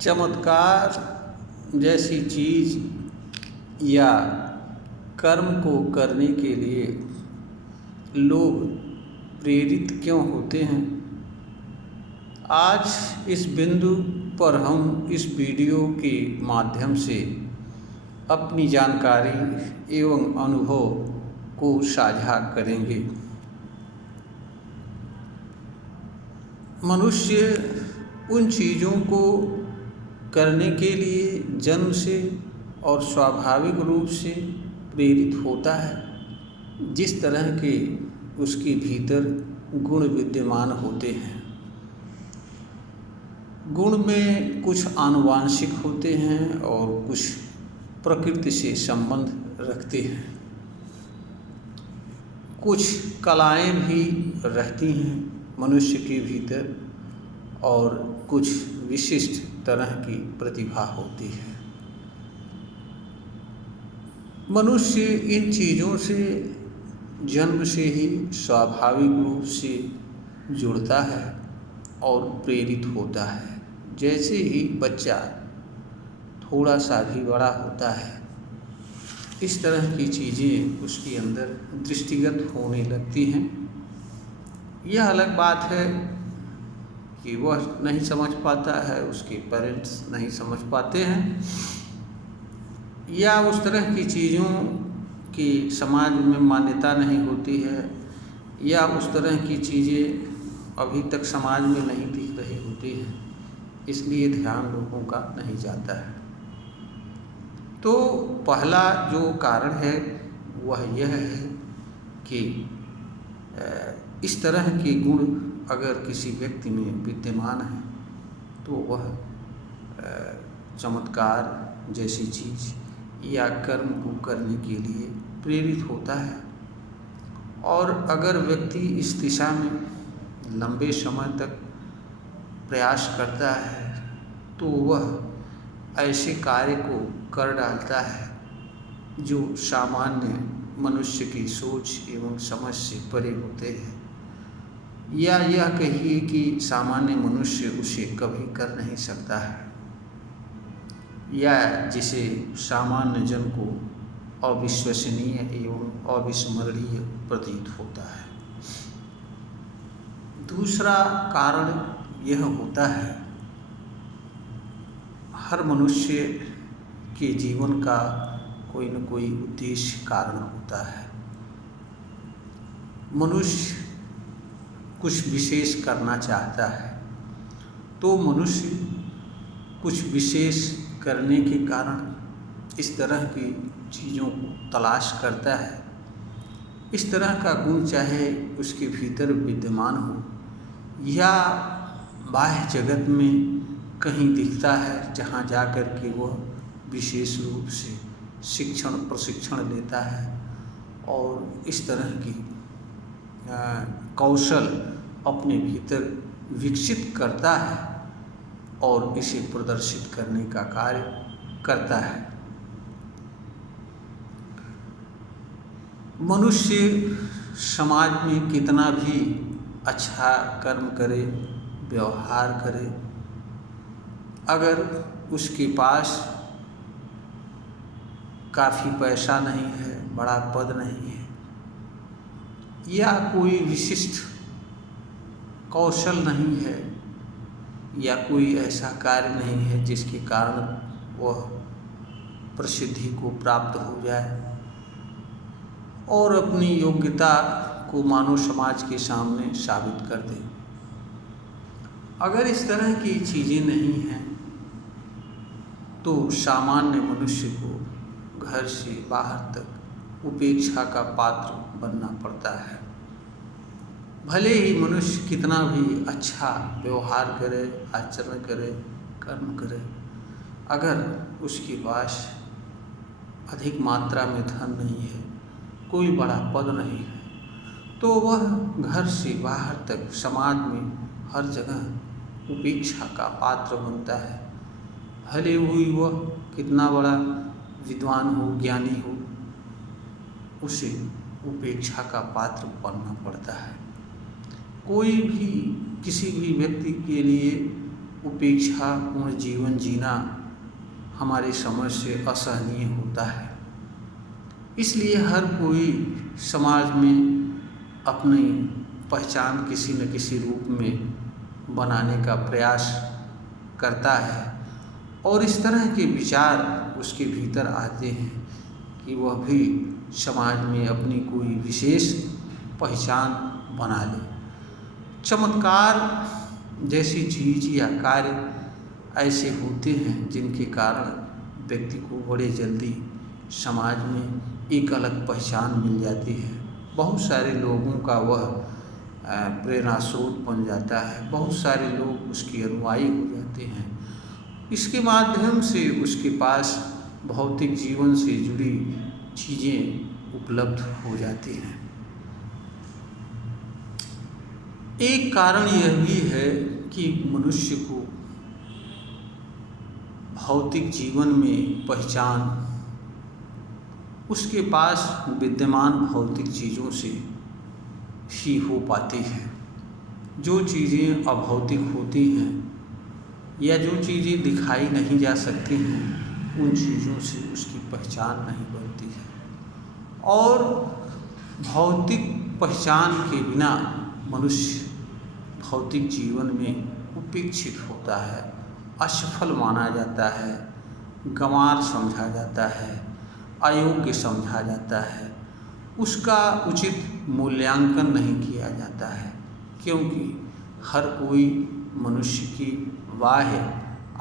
चमत्कार जैसी चीज़ या कर्म को करने के लिए लोग प्रेरित क्यों होते हैं? आज इस बिंदु पर हम इस वीडियो के माध्यम से अपनी जानकारी एवं अनुभव को साझा करेंगे। मनुष्य उन चीज़ों को करने के लिए जन्म से और स्वाभाविक रूप से प्रेरित होता है जिस तरह के उसके भीतर गुण विद्यमान होते हैं। गुण में कुछ आनुवांशिक होते हैं और कुछ प्रकृति से संबंध रखते हैं। कुछ कलाएं भी रहती हैं मनुष्य के भीतर और कुछ विशिष्ट तरह की प्रतिभा होती है। मनुष्य इन चीज़ों से जन्म से ही स्वाभाविक रूप से जुड़ता है और प्रेरित होता है। जैसे ही बच्चा थोड़ा सा भी बड़ा होता है, इस तरह की चीज़ें उसके अंदर दृष्टिगत होने लगती हैं। यह अलग बात है कि वह नहीं समझ पाता है, उसके पेरेंट्स नहीं समझ पाते हैं, या उस तरह की चीज़ों की समाज में मान्यता नहीं होती है, या उस तरह की चीज़ें अभी तक समाज में नहीं दिख रही होती है, इसलिए ध्यान लोगों का नहीं जाता है। तो पहला जो कारण है वह यह है कि इस तरह के गुण अगर किसी व्यक्ति में विद्यमान है तो वह चमत्कार जैसी चीज़ या कर्म को करने के लिए प्रेरित होता है। और अगर व्यक्ति इस दिशा में लंबे समय तक प्रयास करता है तो वह ऐसे कार्य को कर डालता है जो सामान्य मनुष्य की सोच एवं समझ से परे होते हैं, या यह कहिए कि सामान्य मनुष्य उसे कभी कर नहीं सकता है, या जिसे सामान्य जन को अविश्वसनीय एवं अविस्मरणीय प्रतीत होता है। दूसरा कारण यह होता है, हर मनुष्य के जीवन का कोई न कोई उद्देश्य कारण होता है। मनुष्य कुछ विशेष करना चाहता है तो मनुष्य कुछ विशेष करने के कारण इस तरह की चीज़ों को तलाश करता है। इस तरह का गुण चाहे उसके भीतर विद्यमान हो या बाह्य जगत में कहीं दिखता है, जहाँ जाकर के वह विशेष रूप से प्रशिक्षण लेता है और इस तरह की कौशल अपने भीतर विकसित करता है और इसे प्रदर्शित करने का कार्य करता है। मनुष्य समाज में कितना भी अच्छा कर्म करे, व्यवहार करे, अगर उसके पास काफ़ी पैसा नहीं है, बड़ा पद नहीं है, या कोई विशिष्ट कौशल नहीं है, या कोई ऐसा कार्य नहीं है जिसके कारण वह प्रसिद्धि को प्राप्त हो जाए और अपनी योग्यता को मानव समाज के सामने साबित कर दे। अगर इस तरह की चीज़ें नहीं हैं तो सामान्य मनुष्य को घर से बाहर तक उपेक्षा का पात्र बनना पड़ता है। भले ही मनुष्य कितना भी अच्छा व्यवहार करे, आचरण करे, कर्म करे, अगर उसके पास अधिक मात्रा में धन नहीं है, कोई बड़ा पद नहीं है, तो वह घर से बाहर तक समाज में हर जगह उपेक्षा का पात्र बनता है। भले ही वह कितना बड़ा विद्वान हो, ज्ञानी हो, उसे उपेक्षा का पात्र बनना पड़ता है। कोई भी किसी भी व्यक्ति के लिए उपेक्षापूर्ण जीवन जीना हमारे समझ से असहनीय होता है। इसलिए हर कोई समाज में अपनी पहचान किसी न किसी रूप में बनाने का प्रयास करता है और इस तरह के विचार उसके भीतर आते हैं कि वह भी समाज में अपनी कोई विशेष पहचान बना ले। चमत्कार जैसी चीज़ या कार्य ऐसे होते हैं जिनके कारण व्यक्ति को बड़े जल्दी समाज में एक अलग पहचान मिल जाती है। बहुत सारे लोगों का वह प्रेरणा स्रोत बन जाता है, बहुत सारे लोग उसके अनुयायी हो जाते हैं। इसके माध्यम से उसके पास भौतिक जीवन से जुड़ी चीज़ें उपलब्ध हो जाती हैं। एक कारण यह भी है कि मनुष्य को भौतिक जीवन में पहचान उसके पास विद्यमान भौतिक चीज़ों से ही हो पाती है। जो चीज़ें अभौतिक होती हैं या जो चीज़ें दिखाई नहीं जा सकती हैं उन चीज़ों से उसकी पहचान नहीं बनती है और भौतिक पहचान के बिना मनुष्य भौतिक जीवन में उपेक्षित होता है, असफल माना जाता है, गंवार समझा जाता है, अयोग्य समझा जाता है। उसका उचित मूल्यांकन नहीं किया जाता है क्योंकि हर कोई मनुष्य की बाह्य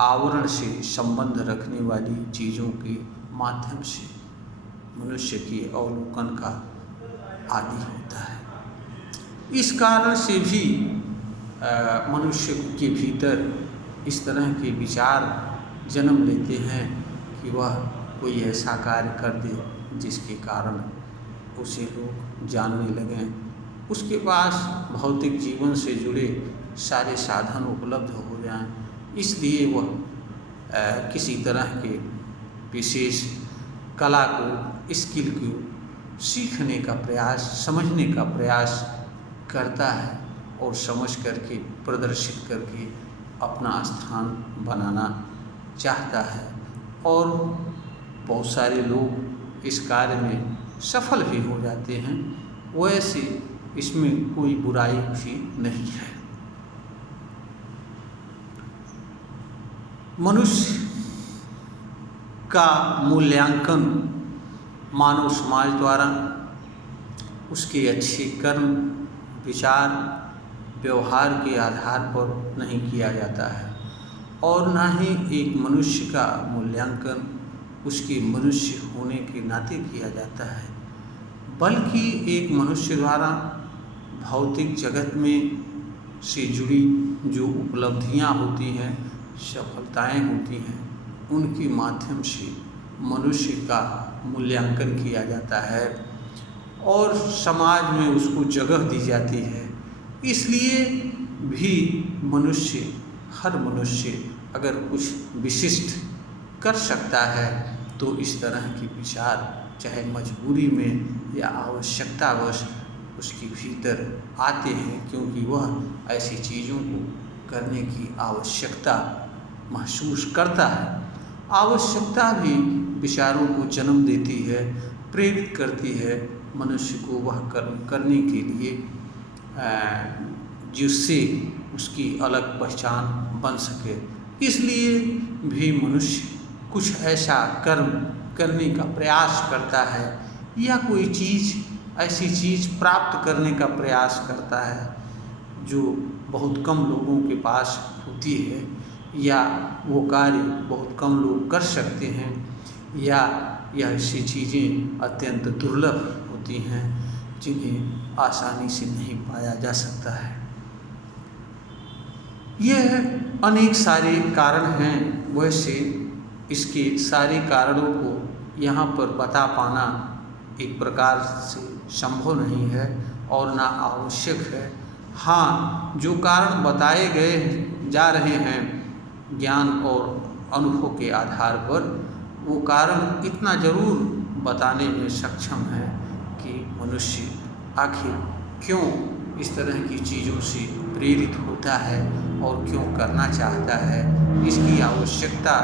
आवरण से संबंध रखने वाली चीज़ों के माध्यम से मनुष्य के अवलोकन का आदी होता है। इस कारण से भी मनुष्य के भीतर इस तरह के विचार जन्म लेते हैं कि वह कोई ऐसा कार्य कर दे जिसके कारण उसे लोग जानने लगें, उसके पास भौतिक जीवन से जुड़े सारे साधन उपलब्ध हो जाएं, इसलिए वह किसी तरह के विशेष कला को, स्किल को सीखने का प्रयास, समझने का प्रयास करता है और समझ करके प्रदर्शित करके अपना स्थान बनाना चाहता है और बहुत सारे लोग इस कार्य में सफल भी हो जाते हैं। वैसे इसमें कोई बुराई भी नहीं है। मनुष्य का मूल्यांकन मानव समाज द्वारा उसके अच्छे कर्म, विचार, व्यवहार के आधार पर नहीं किया जाता है और ना ही एक मनुष्य का मूल्यांकन उसके मनुष्य होने के नाते किया जाता है, बल्कि एक मनुष्य द्वारा भौतिक जगत में से जुड़ी जो उपलब्धियां होती हैं, सफलताएं होती हैं, उनके माध्यम से मनुष्य का मूल्यांकन किया जाता है और समाज में उसको जगह दी जाती है। इसलिए भी मनुष्य, हर मनुष्य अगर कुछ विशिष्ट कर सकता है तो इस तरह के विचार चाहे मजबूरी में या आवश्यकतावश उसके भीतर आते हैं क्योंकि वह ऐसी चीज़ों को करने की आवश्यकता महसूस करता है। आवश्यकता भी विचारों को जन्म देती है, प्रेरित करती है मनुष्य को वह कर्म करने के लिए जिससे उसकी अलग पहचान बन सके। इसलिए भी मनुष्य कुछ ऐसा कर्म करने का प्रयास करता है या कोई चीज़, ऐसी चीज़ प्राप्त करने का प्रयास करता है जो बहुत कम लोगों के पास होती है या वो कार्य बहुत कम लोग कर सकते हैं या यह ऐसी चीज़ें अत्यंत दुर्लभ होती हैं जिन्हें आसानी से नहीं पाया जा सकता है। यह अनेक सारे कारण हैं। वैसे इसके सारे कारणों को यहाँ पर बता पाना एक प्रकार से संभव नहीं है और ना आवश्यक है। हाँ, जो कारण बताए गए जा रहे हैं ज्ञान और अनुभव के आधार पर, वो कारण इतना जरूर बताने में सक्षम है कि मनुष्य आखिर क्यों इस तरह की चीज़ों से प्रेरित होता है और क्यों करना चाहता है, इसकी आवश्यकता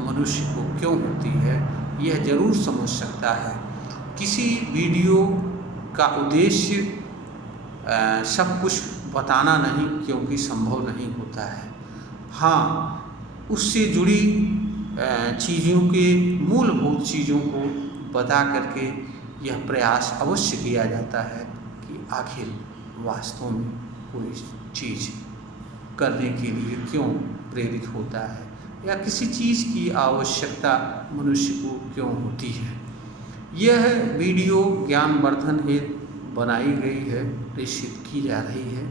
मनुष्य को क्यों होती है, यह ज़रूर समझ सकता है। किसी वीडियो का उद्देश्य सब कुछ बताना नहीं, क्योंकि संभव नहीं होता है। हाँ, उससे जुड़ी चीज़ों के मूलभूत चीज़ों को बता करके यह प्रयास अवश्य किया जाता है कि आखिर वास्तव में कोई चीज़ करने के लिए क्यों प्रेरित होता है या किसी चीज़ की आवश्यकता मनुष्य को क्यों होती है। यह वीडियो ज्ञानवर्धन हेतु बनाई गई है, प्रेषित की जा रही है।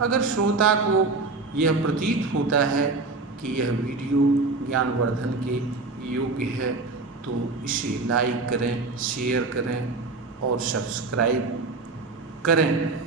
अगर श्रोता को यह प्रतीत होता है कि यह वीडियो ज्ञानवर्धन के योग्य है तो इसे लाइक करें, शेयर करें और सब्सक्राइब करें।